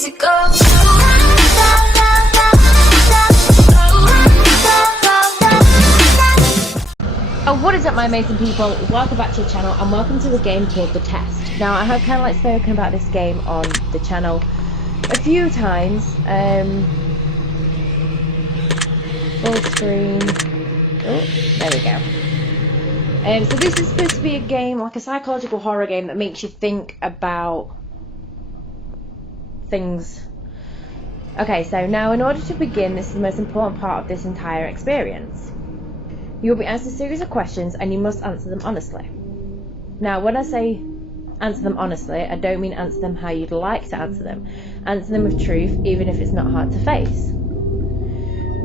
easy go. Oh, what is up, my amazing people? Welcome back to the channel and welcome to the game called The Test. Now, I have kind of spoken about this game on the channel a few times. Full screen. Oh, there we go. So this is supposed to be a game, like a psychological horror game that makes you think about things. Okay, so now in order to begin, this is the most important part of this entire experience. You will be asked a series of questions and you must answer them honestly. Now, when I say answer them honestly, I don't mean answer them how you'd like to answer them. Answer them with truth, even if it's not hard to face.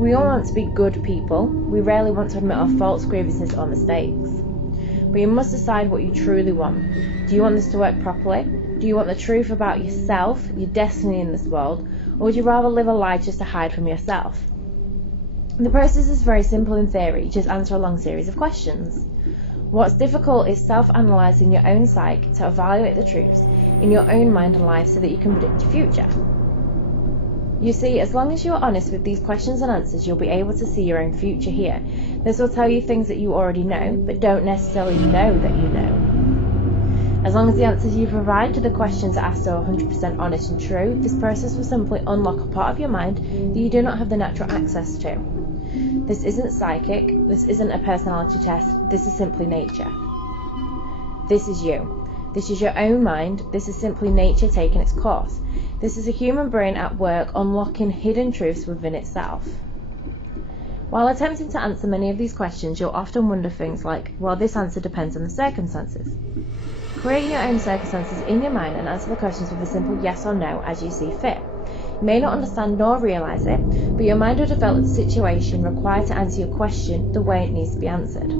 We all want to be good people. We rarely want to admit our faults, grievances or mistakes. But you must decide what you truly want. Do you want this to work properly? Do you want the truth about yourself, your destiny in this world? Or would you rather live a lie just to hide from yourself? The process is very simple in theory. Just answer a long series of questions. What's difficult is self-analysing your own psyche to evaluate the truths in your own mind and life so that you can predict your future. You see, as long as you are honest with these questions and answers, you'll be able to see your own future here. This will tell you things that you already know, but don't necessarily know that you know. As long as the answers you provide to the questions asked are 100% honest and true, this process will simply unlock a part of your mind that you do not have the natural access to. This isn't psychic, this isn't a personality test, this is simply nature. This is you. This is your own mind, this is simply nature taking its course. This is a human brain at work unlocking hidden truths within itself. While attempting to answer many of these questions, you'll often wonder things like, well, this answer depends on the circumstances. Create your own circumstances in your mind and answer the questions with a simple yes or no as you see fit. You may not understand nor realise it, but your mind will develop the situation required to answer your question the way it needs to be answered.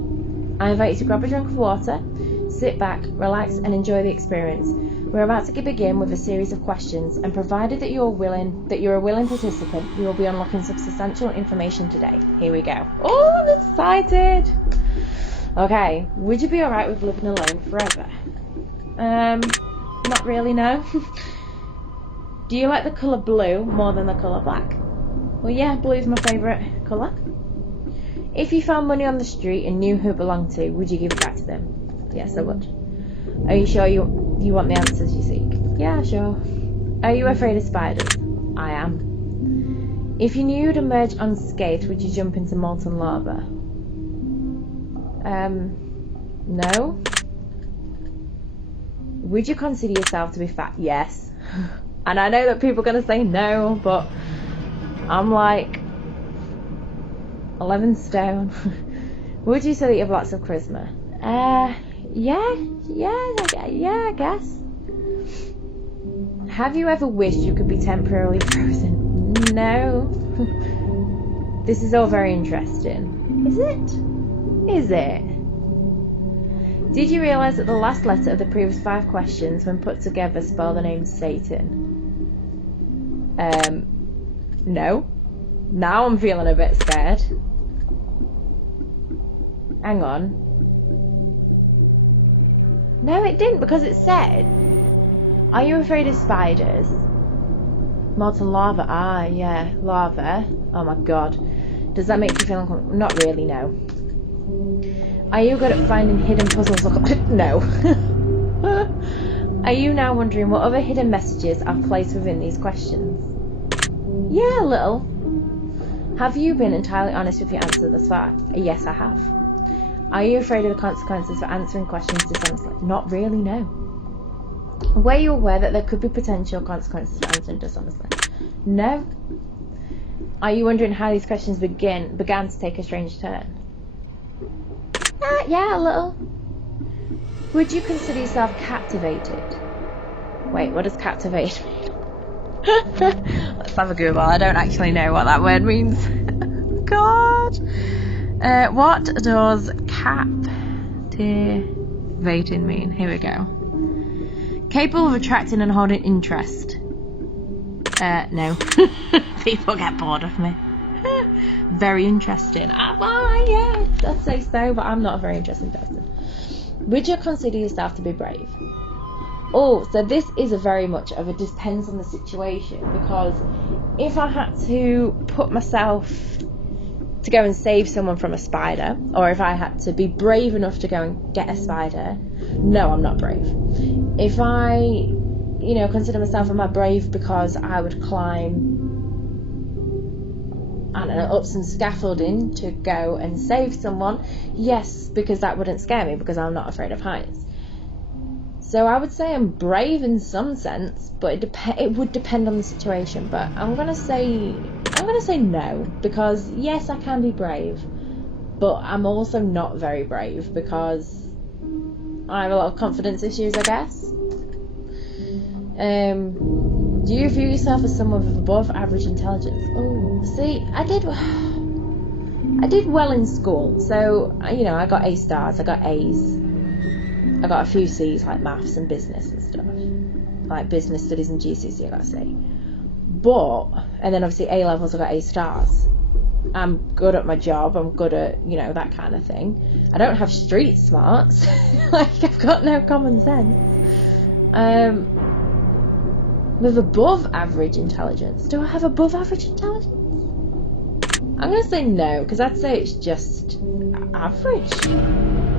I invite you to grab a drink of water, sit back, relax and enjoy the experience. We're about to begin with a series of questions, and provided that you're a willing participant, you will be unlocking some substantial information today. Here we go. Oh, I'm excited! Okay, would you be alright with living alone forever? Not really, no. Do you like the colour blue more than the colour black? Well, yeah, blue is my favourite colour. If you found money on the street and knew who it belonged to, would you give it back to them? Yes, I would. Are you sure you want the answers you seek? Yeah, sure. Are you afraid of spiders? I am. If you knew you'd emerge unscathed, would you jump into molten lava? No. Would you consider yourself to be fat? Yes. And I know that people are going to say no, but I'm like 11 stone. Would you say that you have lots of charisma? Yeah, I guess. Have you ever wished you could be temporarily frozen? No. This is all very interesting. Is it? Is it? Did you realise that the last letter of the previous 5 questions, when put together, spell the name Satan? No. Now I'm feeling a bit scared. Hang on. No, it didn't, because it said, are you afraid of spiders? Molten lava. Ah, yeah, lava. Oh my god. Does that make you feel uncomfortable? Not really, no. Are you good at finding hidden puzzles? No. Are you now wondering what other hidden messages I've placed within these questions? Yeah, a little. Have you been entirely honest with your answer thus far? Yes, I have. Are you afraid of the consequences for answering questions dishonestly? Not really, no. Were you aware that there could be potential consequences for answering dishonestly? No. Are you wondering how these questions began to take a strange turn? Yeah, a little. Would you consider yourself captivated? Wait, what does captivate mean? Let's have a Google. I don't actually know what that word means. God. What does captivating mean? Here we go. Capable of attracting and holding interest. No. People get bored of me. Very interesting. Yeah, I'd say so, but I'm not a very interesting person. Would you consider yourself to be brave? Oh, so this is a very much of a depends on the situation, because if I had to put myself to go and save someone from a spider, or if I had to be brave enough to go and get a spider, no, I'm not brave. If I, consider myself, am I brave because I would climb, I don't know, up some scaffolding to go and save someone? Yes, because that wouldn't scare me, because I'm not afraid of heights. So I would say I'm brave in some sense, but it would depend on the situation. But I'm gonna say no, because yes, I can be brave, but I'm also not very brave because I have a lot of confidence issues, I guess. Do you view yourself as someone with above average intelligence? Oh, see, I did well in school, so I got A stars, I got A's. I got a few C's, like maths and business and stuff. Like business studies and GCSE, I got a C. And then obviously A levels, I got A stars. I'm good at my job, I'm good at, that kind of thing. I don't have street smarts. Like, I've got no common sense. With above average intelligence. Do I have above average intelligence? I'm going to say no, because I'd say it's just average.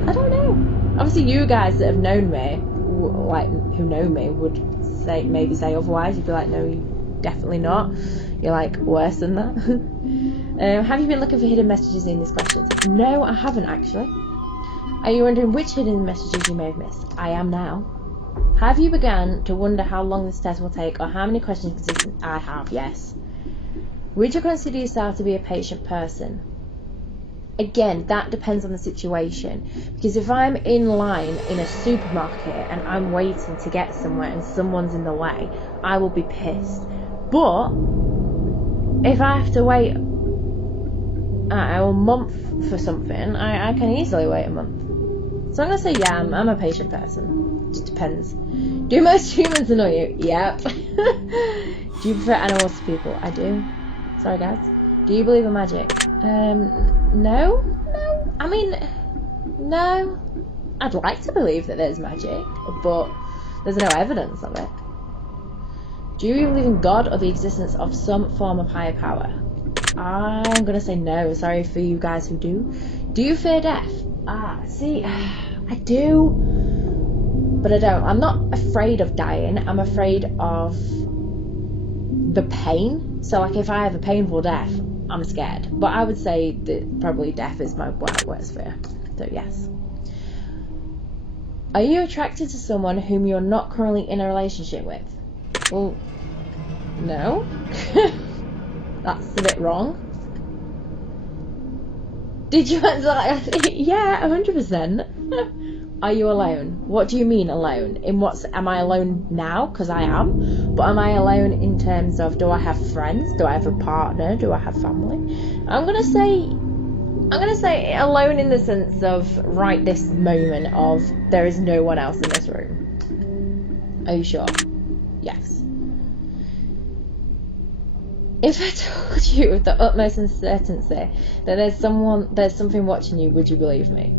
I don't know. Obviously, you guys that have known me, who know me, would maybe say otherwise. You'd be like, no, you're definitely not. You're like worse than that. Have you been looking for hidden messages in these questions? No, I haven't actually. Are you wondering which hidden messages you may have missed? I am now. Have you begun to wonder how long this test will take, or how many questions consistent? I have, yes. Would you consider yourself to be a patient person? Again, that depends on the situation, because if I'm in line in a supermarket and I'm waiting to get somewhere and someone's in the way, I will be pissed. But if I have to wait a month for something, I can easily wait a month. So I'm going to say yeah, I'm a patient person. It just depends. Do most humans annoy you? Yep. Do you prefer animals to people? I do. Sorry guys. Do you believe in magic? No. I mean, no. I'd like to believe that there's magic, but there's no evidence of it. Do you believe in God or the existence of some form of higher power? I'm gonna say no. Sorry for you guys who do. Do you fear death? See, I do, but I don't. I'm not afraid of dying. I'm afraid of the pain. So, like, if I have a painful death, I'm scared. But I would say that probably death is my worst fear. So, yes. Are you attracted to someone whom you're not currently in a relationship with? Well, no. That's a bit wrong. Did you answer that? Yeah, 100%. Are you alone? What do you mean alone? Am I alone now? Because I am. But am I alone in terms of, do I have friends? Do I have a partner? Do I have family? I'm gonna say alone in the sense of right this moment of there is no one else in this room. Are you sure? Yes. If I told you with the utmost uncertainty that there's something watching you, would you believe me?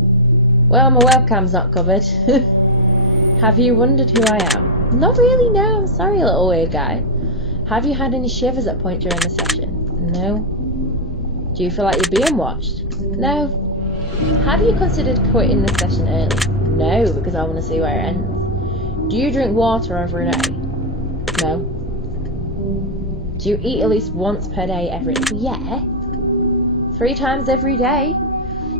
Well, my webcam's not covered. Have you wondered who I am? Not really, no. I'm sorry, little weird guy. Have you had any shivers at point during the session? No. Do you feel like you're being watched? No. Have you considered quitting the session early? No, because I want to see where it ends. Do you drink water every day? No. Do you eat at least once per day every day? Yeah. 3 times every day.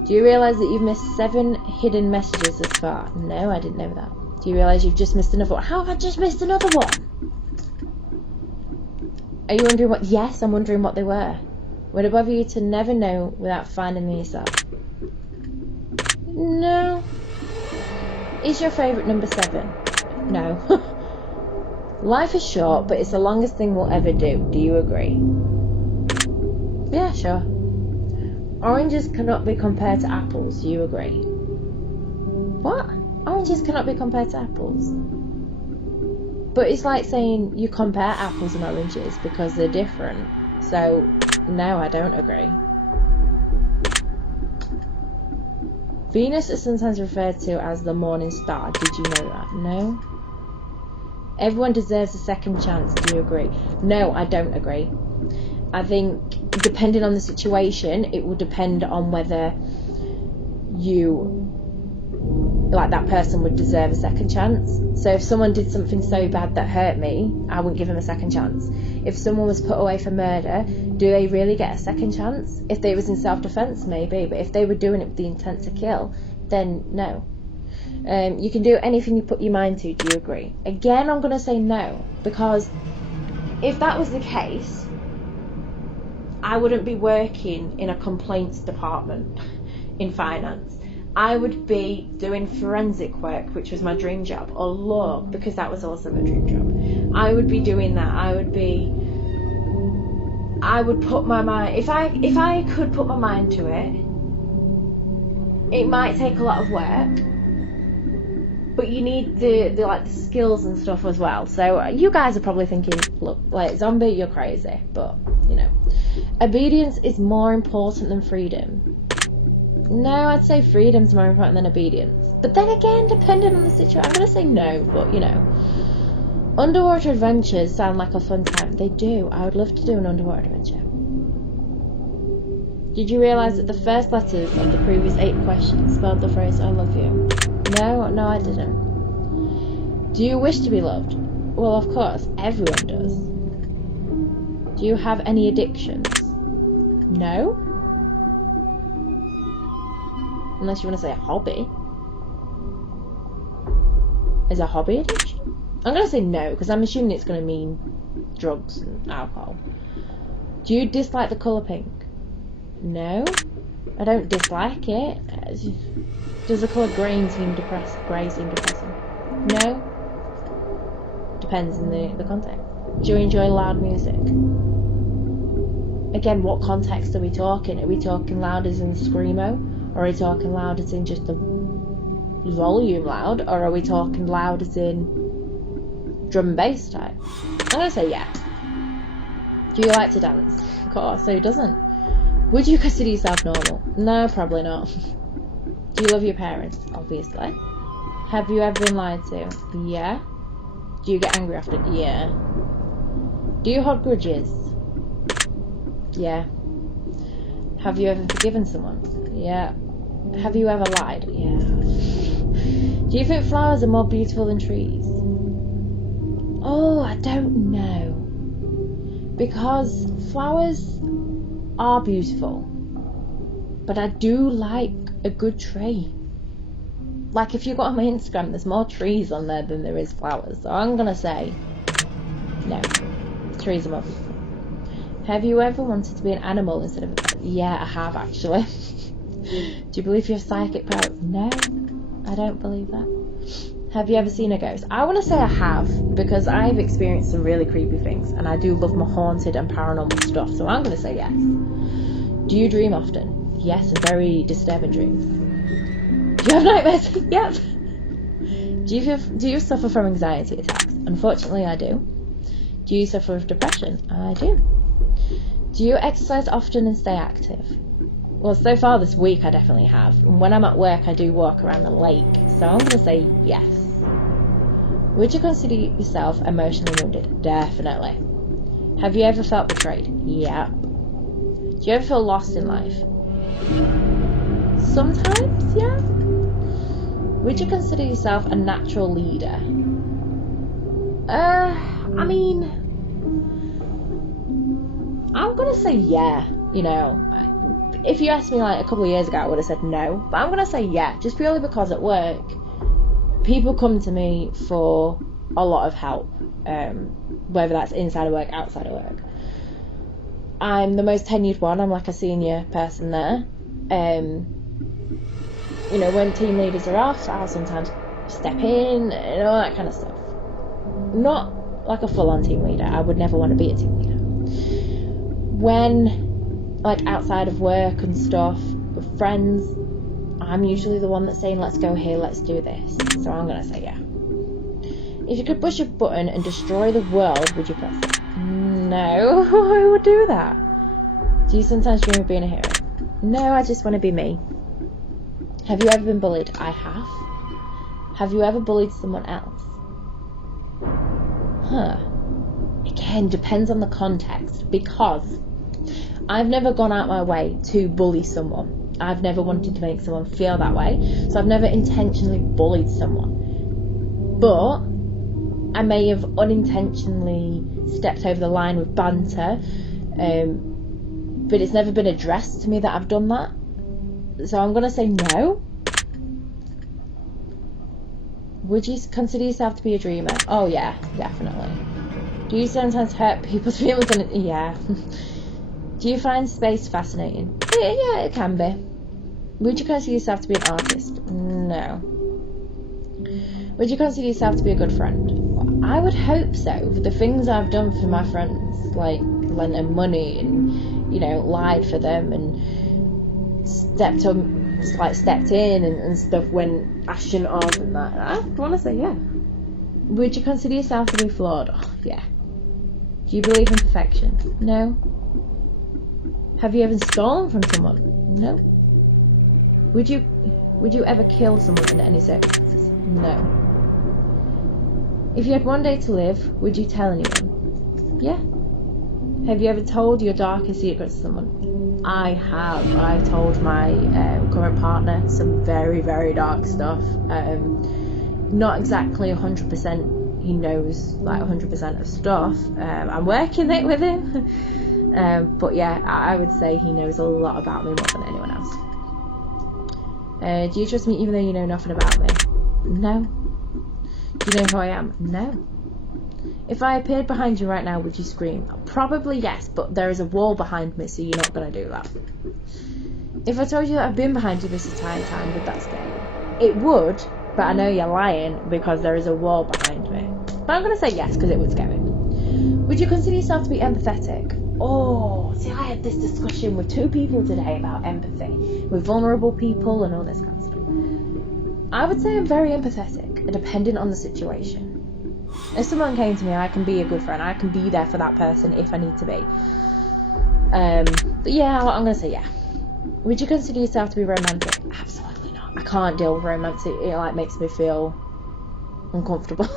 Do you realise that you've missed 7 hidden messages thus far? No, I didn't know that. Do you realise you've just missed another one? How have I just missed another one? Are you wondering what? Yes, I'm wondering what they were. Would it bother you to never know without finding them yourself? No. Is your favourite number 7? No. Life is short, but it's the longest thing we'll ever do. Do you agree? Yeah, sure. Oranges cannot be compared to apples. Do you agree? What? Oranges cannot be compared to apples. But it's like saying you compare apples and oranges because they're different. So, no, I don't agree. Venus is sometimes referred to as the morning star. Did you know that? No. Everyone deserves a second chance. Do you agree? No, I don't agree. I think depending on the situation, it will depend on whether that person would deserve a second chance. So if someone did something so bad that hurt me, I wouldn't give them a second chance. If someone was put away for murder, do they really get a second chance? If they was in self-defense, maybe, but if they were doing it with the intent to kill, then no. You can do anything you put your mind to. Do you agree? Again, I'm going to say no, because if that was the case, I wouldn't be working in a complaints department in finance. I would be doing forensic work, which was my dream job, or law, because that was also my dream job. I would be doing that. I would put my mind, if I could put my mind to it, it might take a lot of work, but you need the skills and stuff as well. So you guys are probably thinking, look, like, zombie, you're crazy, but obedience is more important than freedom. No, I'd say freedom's more important than obedience. But then again, depending on the situation, I'm going to say no, but underwater adventures sound like a fun time. They do. I would love to do an underwater adventure. Did you realise that the first letters of the previous 8 questions spelled the phrase I love you? No, I didn't. Do you wish to be loved? Well, of course, everyone does. Do you have any addictions? No? Unless you want to say a hobby. Is a hobby addiction? I'm going to say no, because I'm assuming it's going to mean drugs and alcohol. Do you dislike the colour pink? No. I don't dislike it. Does the colour grey seem depressing? No. Depends in the context. Do you enjoy loud music? Again, what context are we talking? Are we talking loud as in screamo? Or are we talking loud as in just the volume loud? Or are we talking loud as in drum and bass type? I'm going to say yeah. Do you like to dance? Of course, who doesn't? Would you consider yourself normal? No, probably not. Do you love your parents? Obviously. Have you ever been lied to? Yeah. Do you get angry often? Yeah. Do you hold grudges? Yeah. Have you ever forgiven someone? Yeah. Have you ever lied? Yeah. Do you think flowers are more beautiful than trees? Oh, I don't know. Because flowers are beautiful, but I do like a good tree. Like, if you go on my Instagram, there's more trees on there than there is flowers. So I'm gonna say no. Trees are more beautiful. Have you ever wanted to be an animal instead of a pet? Yeah, I have, actually. Do you believe you have psychic powers? No, I don't believe that. Have you ever seen a ghost? I want to say I have, because I've experienced some really creepy things, and I do love my haunted and paranormal stuff, so I'm going to say yes. Do you dream often? Yes, and very disturbing dreams. Do you have nightmares? Yep. Do you suffer from anxiety attacks? Unfortunately, I do. Do you suffer with depression? I do. Do you exercise often and stay active? Well, so far this week I definitely have. And when I'm at work, I do walk around the lake. So I'm going to say yes. Would you consider yourself emotionally wounded? Definitely. Have you ever felt betrayed? Yeah. Do you ever feel lost in life? Sometimes, yeah. Would you consider yourself a natural leader? I mean, I'm going to say yeah, If you asked me like a couple of years ago, I would have said no. But I'm going to say yeah, just purely because at work, people come to me for a lot of help, whether that's inside of work, outside of work. I'm the most tenured one. I'm like a senior person there. When team leaders are off, I'll sometimes step in and all that kind of stuff. Not like a full-on team leader. I would never want to be a team leader. When, like, outside of work and stuff, with friends, I'm usually the one that's saying, let's go here, let's do this. So I'm going to say yeah. If you could push a button and destroy the world, would you press it? No, who would do that? Do you sometimes dream of being a hero? No, I just want to be me. Have you ever been bullied? I have. Have you ever bullied someone else? Again, depends on the context, because I've never gone out my way to bully someone. I've never wanted to make someone feel that way, so I've never intentionally bullied someone. But I may have unintentionally stepped over the line with banter, but it's never been addressed to me that I've done that. So I'm going to say no. Would you consider yourself to be a dreamer? Oh yeah, definitely. Do you sometimes hurt people's feelings? Yeah. Do you find space fascinating? Yeah, it can be. Would you consider yourself to be an artist? No. Would you consider yourself to be a good friend? I would hope so. The things I've done for my friends, like lent them money and, you know, lied for them and stepped in and stuff when I shouldn't have and that. I want to say yeah. Would you consider yourself to be flawed? Oh, yeah. Do you believe in perfection? No. Have you ever stolen from someone? No. Would you ever kill someone under any circumstances? No. If you had one day to live, would you tell anyone? Yeah. Have you ever told your darkest secrets to someone? I have. I've told my current partner some very, very dark stuff. Not exactly 100%. He knows like 100% of stuff. I'm working it with him. But yeah, I would say he knows a lot about me more than anyone else. Do you trust me even though you know nothing about me? No. Do you know who I am? No. If I appeared behind you right now, would you scream? Probably yes, but there is a wall behind me, so you're not going to do that. If I told you that I've been behind you this entire time, would that scare you? It would, but I know you're lying because there is a wall behind me. But I'm going to say yes, because it would scare me. Would you consider yourself to be empathetic? Oh, see, I had this discussion with 2 people today about empathy, with vulnerable people and all this kind of stuff. I would say I'm very empathetic, depending on the situation. If someone came to me, I can be a good friend. I can be there for that person if I need to be. But yeah, I'm going to say yeah. Would you consider yourself to be romantic? Absolutely not. I can't deal with romance. It like makes me feel uncomfortable.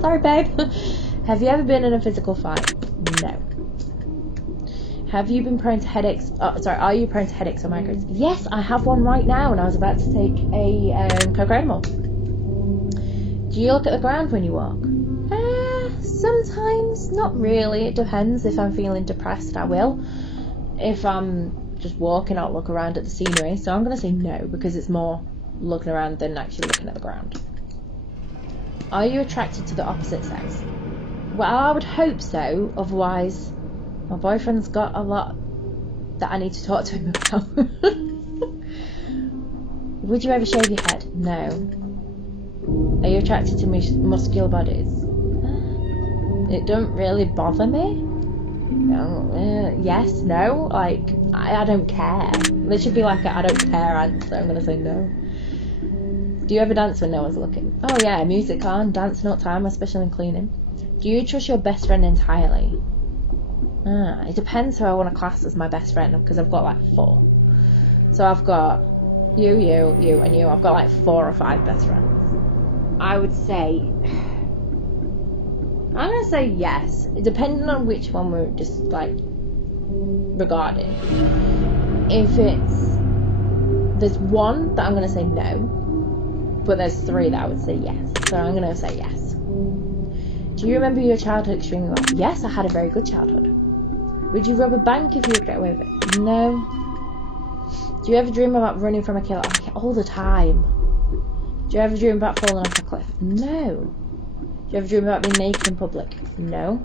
Sorry, babe. Have you ever been in a physical fight? No. Have you been prone to headaches? Are you prone to headaches or migraines? Yes, I have one right now, and I was about to take a co-gradamol. Do you look at the ground when you walk? Sometimes, not really. It depends. If I'm feeling depressed, I will. If I'm just walking, I'll look around at the scenery. So I'm going to say no, because it's more looking around than actually looking at the ground. Are you attracted to the opposite sex? Well, I would hope so. Otherwise, my boyfriend's got a lot that I need to talk to him about. Would you ever shave your head? No. Are you attracted to muscular bodies? It don't really bother me. Yes, no. Like, I don't care. There should be like a I don't care answer. I'm going to say no. Do you ever dance when no one's looking? Oh yeah, music on, dancing all the time, especially when cleaning. Do you trust your best friend entirely? It depends who I want to class as my best friend, because I've got like 4. So I've got you, and you. I've got like 4 or 5 best friends. I would say, I'm going to say yes, depending on which one we're just like regarding. If there's one that I'm going to say no, but there's 3 that I would say yes. So I'm going to say yes. Do you remember your childhood extremely well? Yes, I had a very good childhood. Would you rob a bank if you could get away with it? No. Do you ever dream about running from a killer? All the time. Do you ever dream about falling off a cliff? No. Do you ever dream about being naked in public? No.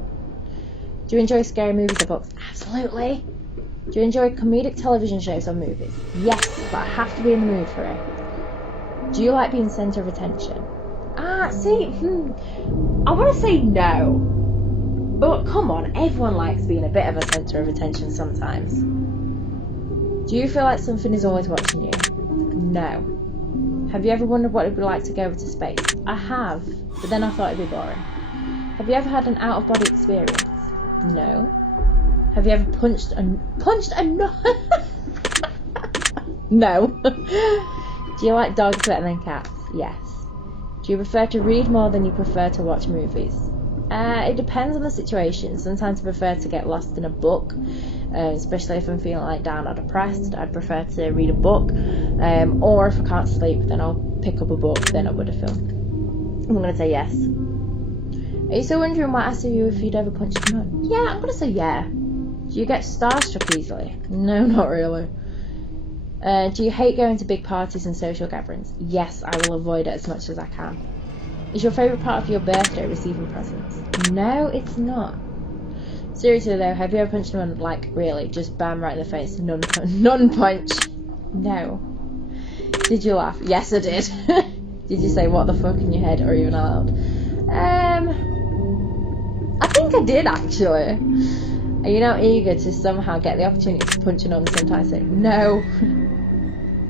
Do you enjoy scary movies or books? Absolutely. Do you enjoy comedic television shows or movies? Yes, but I have to be in the mood for it. Do you like being centre of attention? I want to say no. But come on, everyone likes being a bit of a centre of attention sometimes. Do you feel like something is always watching you? No. Have you ever wondered what it would be like to go into space? I have, but then I thought it'd be boring. Have you ever had an out-of-body experience? No. Have you ever punched a No. Do you like dogs better than cats? Yes. Do you prefer to read more than you prefer to watch movies? It depends on the situation. Sometimes I prefer to get lost in a book, especially if I'm feeling like down or depressed. I'd prefer to read a book, or if I can't sleep, then I'll pick up a book, then I'll watch a film. I'm going to say yes. Are you still wondering why I asked you if you'd ever punched a nun? Yeah, I'm going to say yeah. Do you get starstruck easily? No, not really. Do you hate going to big parties and social gatherings? Yes, I will avoid it as much as I can. Is your favourite part of your birthday receiving presents? No, it's not. Seriously though, have you ever punched anyone, like, really? Just bam, right in the face. Nun punch. No. Did you laugh? Yes, I did. Did you say what the fuck in your head or even out loud? I think I did, actually. Are you now eager to somehow get the opportunity to punch a nun sometimes? Say no.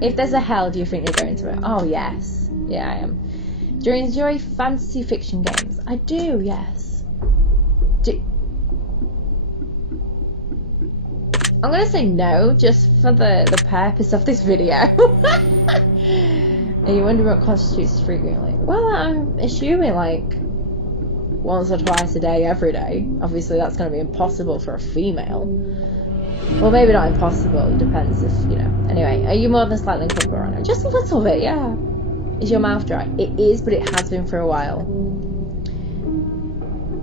If there's a hell, do you think you're going to it? Oh, yes. Yeah, I am. Do you enjoy fantasy fiction games? I do, yes. I'm going to say no, just for the purpose of this video. Are you wondering what constitutes frequently? Well, I'm assuming, like, once or twice a day, every day. Obviously, that's going to be impossible for a female. Well, maybe not impossible. It depends if, you know. Anyway, are you more than slightly uncomfortable right now? Just a little bit, yeah. Is your mouth dry? It is, but it has been for a while.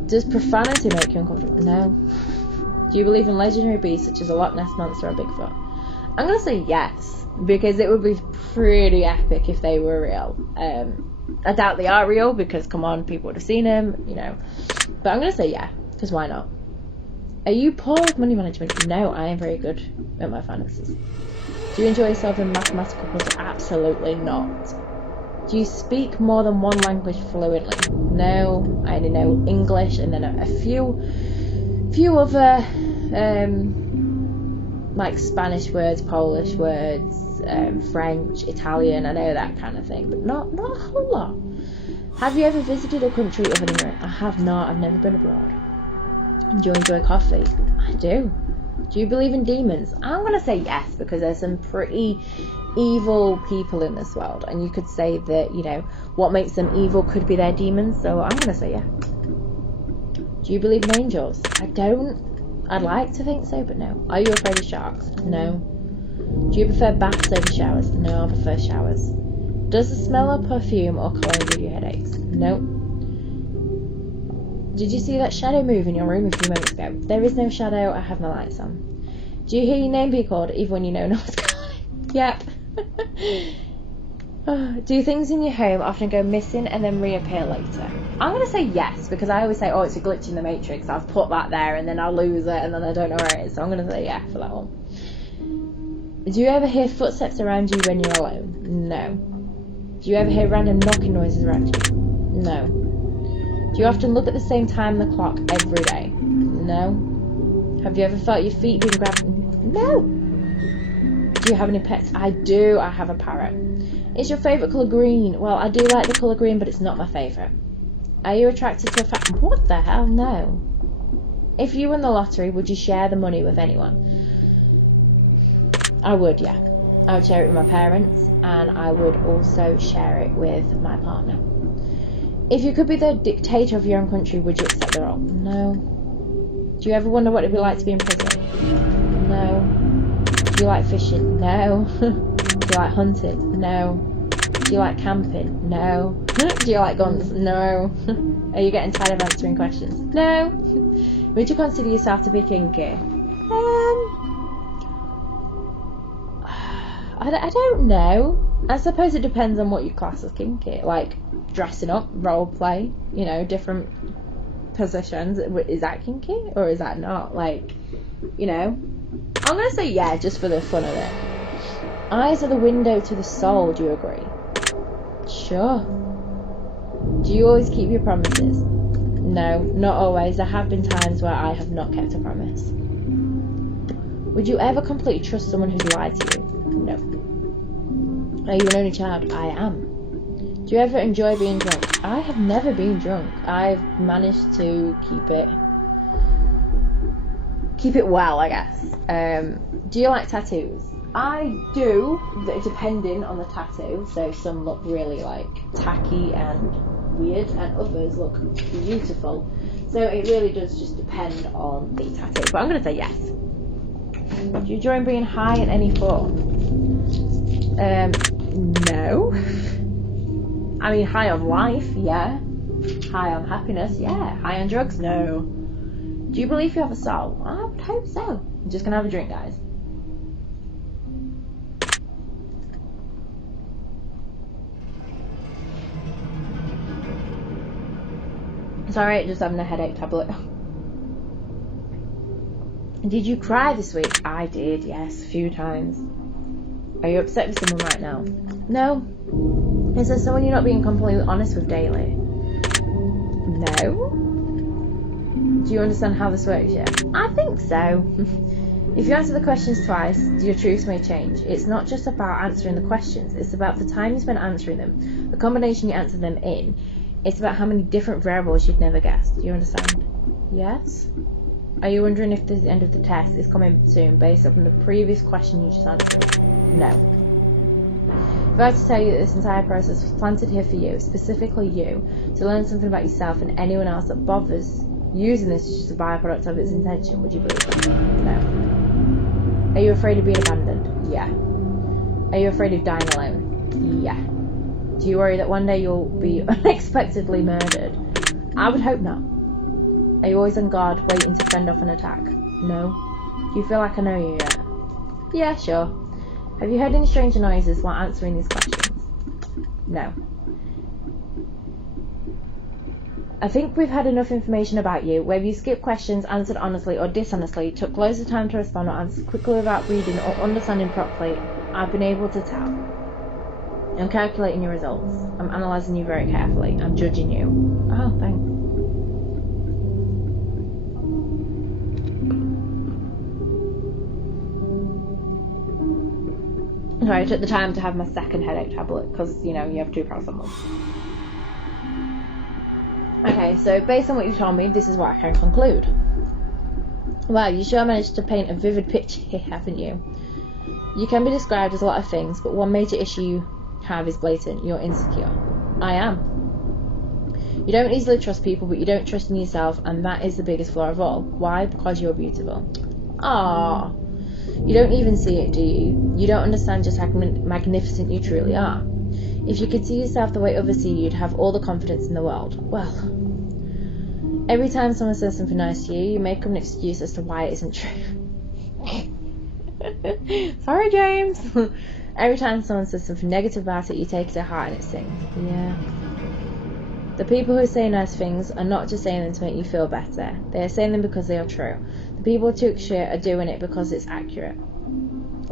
Does profanity make you uncomfortable? No. Do you believe in legendary beasts such as a Loch Ness Monster or Bigfoot? I'm going to say yes, because it would be pretty epic if they were real. I doubt they are real, because, come on, people would have seen them, you know. But I'm going to say yeah, because why not? Are you poor with money management? No, I am very good at my finances. Do you enjoy solving mathematical puzzles? Absolutely not. Do you speak more than one language fluently? No, I only know English and then a few other like Spanish words, Polish words, French, Italian. I know that kind of thing, but not a whole lot. Have you ever visited a country other than Europe? I have not. I've never been abroad. Do you enjoy coffee? I do. Do you believe in demons? I'm going to say yes, because there's some pretty evil people in this world, and you could say that, you know, what makes them evil could be their demons, so I'm going to say yeah. Do you believe in angels? I don't. I'd like to think so, but no. Are you afraid of sharks? No. Do you prefer baths over showers? No, I prefer showers. Does the smell of perfume or cologne give you headaches? No. Did you see that shadow move in your room a few moments ago? There is no shadow, I have my lights on. Do you hear your name be called even when you know no one's calling? Yep. Do things in your home often go missing and then reappear later? I'm going to say yes, because I always say, oh, it's a glitch in the Matrix, I've put that there and then I'll lose it and then I don't know where it is, so I'm going to say yeah for that one. Do you ever hear footsteps around you when you're alone? No. Do you ever hear random knocking noises around you? No. Do you often look at the same time on the clock every day? No. Have you ever felt your feet being grabbed? No. Do you have any pets? I do. I have a parrot. Is your favourite colour green? Well, I do like the colour green, but it's not my favourite. Are you attracted to a fact? What the hell? No. If you won the lottery, would you share the money with anyone? I would, yeah. I would share it with my parents, and I would also share it with my partner. If you could be the dictator of your own country, would you accept the role? No. Do you ever wonder what it would be like to be in prison? No. Do you like fishing? No. Do you like hunting? No. Do you like camping? No. Do you like guns? No. Are you getting tired of answering questions? No. Would you consider yourself to be kinky? I don't know. I suppose it depends on what you class as kinky. Like, dressing up, role play, you know, different positions. Is that kinky or is that not? Like, you know, I'm going to say yeah, just for the fun of it. Eyes are the window to the soul, do you agree? Sure. Do you always keep your promises? No, not always. There have been times where I have not kept a promise. Would you ever completely trust someone who's lied to you? No. Are you an only child? I am. Do you ever enjoy being drunk? I have never been drunk. I've managed to keep it well, I guess. Do you like tattoos? I do, depending on the tattoo. So some look really like tacky and weird, and others look beautiful. So it really does just depend on the tattoo. But I'm going to say yes. Do you enjoy being high in any form? No. I mean, high on life, yeah. High on happiness, yeah. High on drugs, no. Do you believe you have a soul? I would hope so. I'm just going to have a drink, guys. Sorry, just having a headache tablet. Did you cry this week? I did, yes, a few times. Are you upset with someone right now? No. Is there someone you're not being completely honest with daily? No. Do you understand how this works yet? I think so. If you answer the questions twice, your truths may change. It's not just about answering the questions, it's about the time you spend answering them, the combination you answer them in. It's about how many different variables you've never guessed. Do you understand? Yes? Are you wondering if the end of the test is coming soon based upon the previous question you just answered? No. If I had to tell you that this entire process was planted here for you, specifically you, to learn something about yourself and anyone else that bothers using this is just a byproduct of its intention, would you believe that? No. Are you afraid of being abandoned? Yeah. Are you afraid of dying alone? Yeah. Do you worry that one day you'll be unexpectedly murdered? I would hope not. Are you always on guard, waiting to fend off an attack? No. Do you feel like I know you yet? Yeah, sure. Have you heard any strange noises while answering these questions? No. I think we've had enough information about you. Whether you skipped questions, answered honestly or dishonestly, took loads of time to respond or answered quickly without reading or understanding properly, I've been able to tell. I'm calculating your results. I'm analysing you very carefully. I'm judging you. Oh, thanks. Sorry, I took the time to have my second headache tablet because, you know, you have 2 paracetamol. Okay, so based on what you've told me, this is what I can conclude. Wow, you sure managed to paint a vivid picture here, haven't you? You can be described as a lot of things, but one major issue you have is blatant. You're insecure. I am. You don't easily trust people, but you don't trust in yourself, and that is the biggest flaw of all. Why? Because you're beautiful. Aww. You don't even see it, do you? You don't understand just how magnificent you truly are. If you could see yourself the way others see you, you'd have all the confidence in the world. Well, every time someone says something nice to you, you make up an excuse as to why it isn't true. Sorry, James. Every time someone says something negative about it, you take it to heart and it stings. Yeah. The people who say nice things are not just saying them to make you feel better. They are saying them because they are true. The people who talk shit are doing it because it's accurate.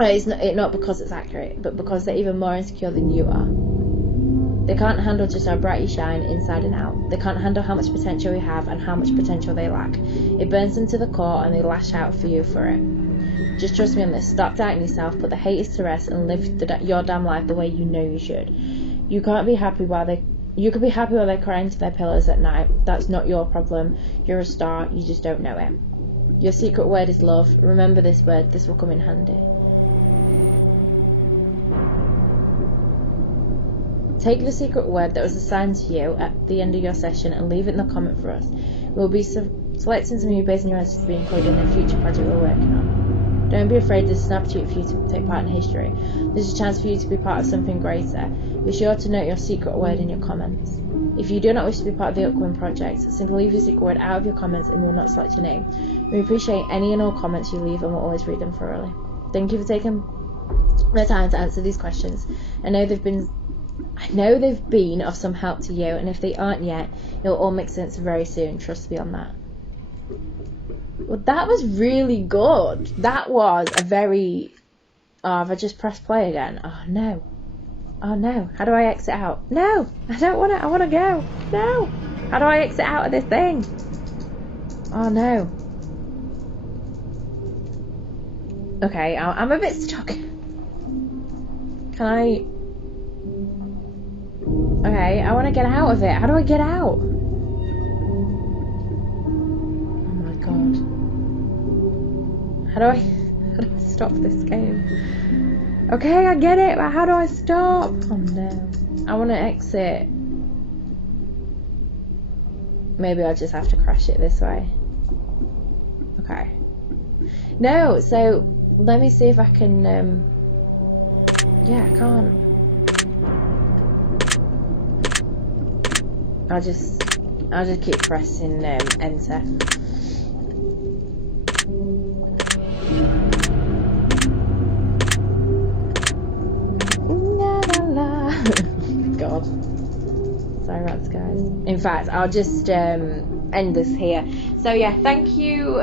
It's not because it's accurate, but because they're even more insecure than you are. They can't handle just how bright you shine inside and out. They can't handle how much potential you have and how much potential they lack. It burns them to the core and they lash out for you for it. Just trust me on this. Stop doubting yourself, put the haters to rest and live your damn life the way you know you should. You could be happy while they're crying to their pillows at night. That's not your problem. You're a star, you just don't know it. Your secret word is love. Remember this word, this will come in handy. Take the secret word that was assigned to you at the end of your session and leave it in the comment for us. We'll be selecting some of you based on your answers to be included in a future project we're working on. Don't be afraid, this is an opportunity for you to take part in history. This is a chance for you to be part of something greater. Be sure to note your secret word in your comments. If you do not wish to be part of the upcoming project, simply leave your secret word out of your comments and we will not select your name. We appreciate any and all comments you leave and we'll always read them thoroughly. Thank you for taking the time to answer these questions. I know they've been of some help to you, and if they aren't yet, it'll all make sense very soon. Trust me on that. Well, that was really good. That was a very... Oh, have I just pressed play again? Oh, no. Oh, no. How do I exit out? No! I don't want to. I want to go. No! How do I exit out of this thing? Oh, no. Okay, I'm a bit stuck. Can I... Okay, I want to get out of it. How do I get out? Oh my god. How do I stop this game? Okay, I get it, but how do I stop? Oh no. I want to exit. Maybe I'll just have to crash it this way. Okay. No, so let me see if I can, yeah, I can't. I'll just keep pressing enter. La la la. God. Sorry about this, guys. In fact, I'll just end this here. So yeah, thank you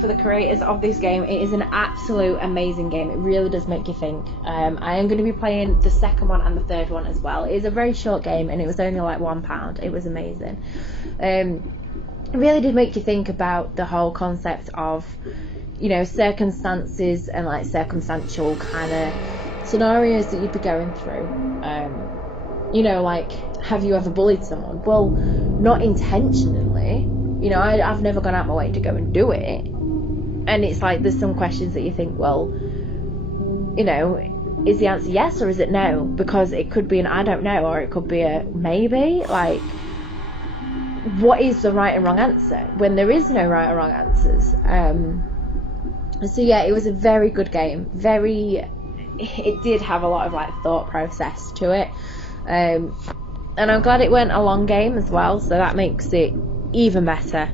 for the creators of this game. It is an absolute amazing game. It really does make you think. I am going to be playing the second one and the third one as well. It is a very short game and it was only like £1. It was amazing. It really did make you think about the whole concept of, you know, circumstances and like circumstantial kind of scenarios that you'd be going through. You know, like, have you ever bullied someone? Well, not intentionally. You know, I've never gone out my way to go and do it. And it's like, there's some questions that you think, well, you know, is the answer yes or is it no? Because it could be an I don't know, or it could be a maybe. Like, what is the right and wrong answer when there is no right or wrong answers? So yeah, it was a very good game. It did have a lot of like thought process to it. And I'm glad it went a long game as well, so that makes it even better.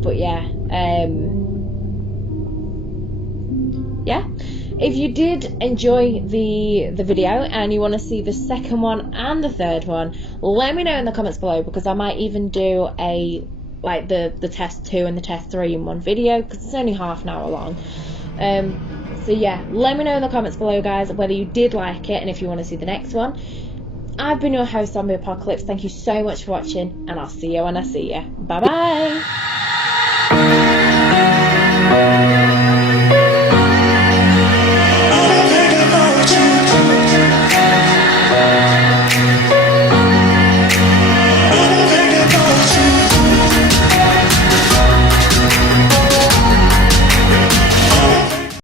But yeah, yeah. If you did enjoy the video and you want to see the second one and the third one, let me know in the comments below, because I might even do a like the test 2 and the test 3 in one video, because it's only half an hour long. So yeah, let me know in the comments below, guys, whether you did like it and if you want to see the next one. I've been your host, Zombie Apocalypse. Thank you so much for watching, and I'll see you when I see you. Bye bye.